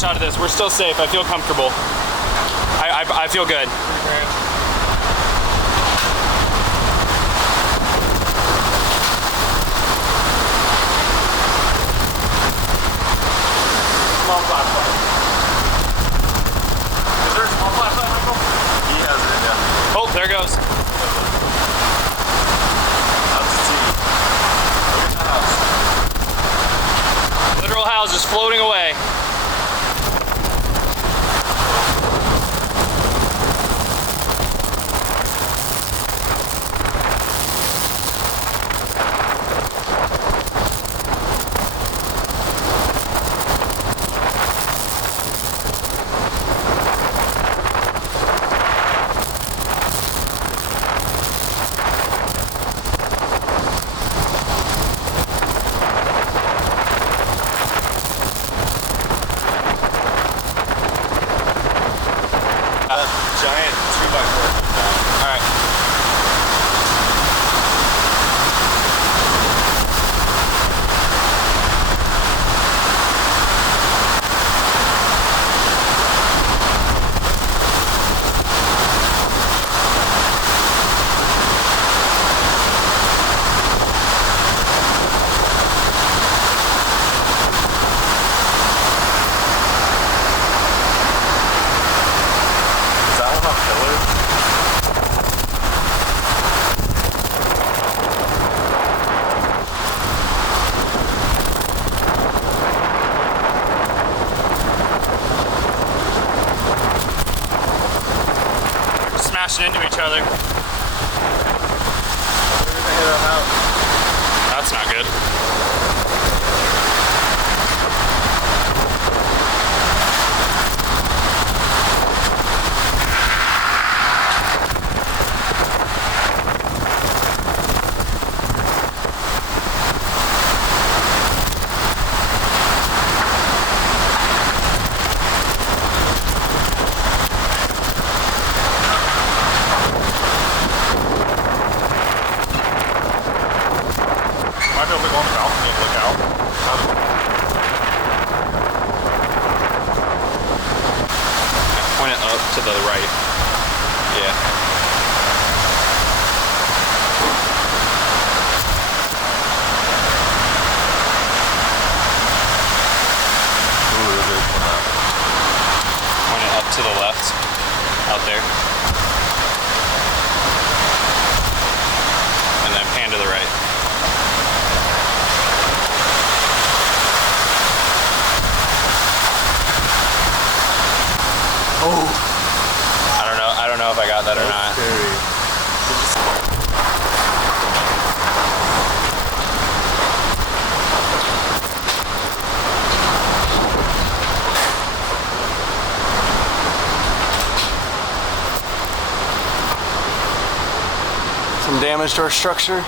shot of this. We're still safe. I feel comfortable. I feel good. Small flashlight. Is there a small flashlight, Michael? He has it, yeah. Oh, there it goes. That's T. Look at that house. Literal house is floating away. Giant 2x4. All right. Is that one a pillar? Smashing into each other. We're gonna hit our house. That's not good. Might be able to go on the balcony and look out. Point it up to the right. Yeah. Point it up to the left. Out there. And then pan to the right. Oh, I don't know if I got that or not. scary. Some damage to our structure.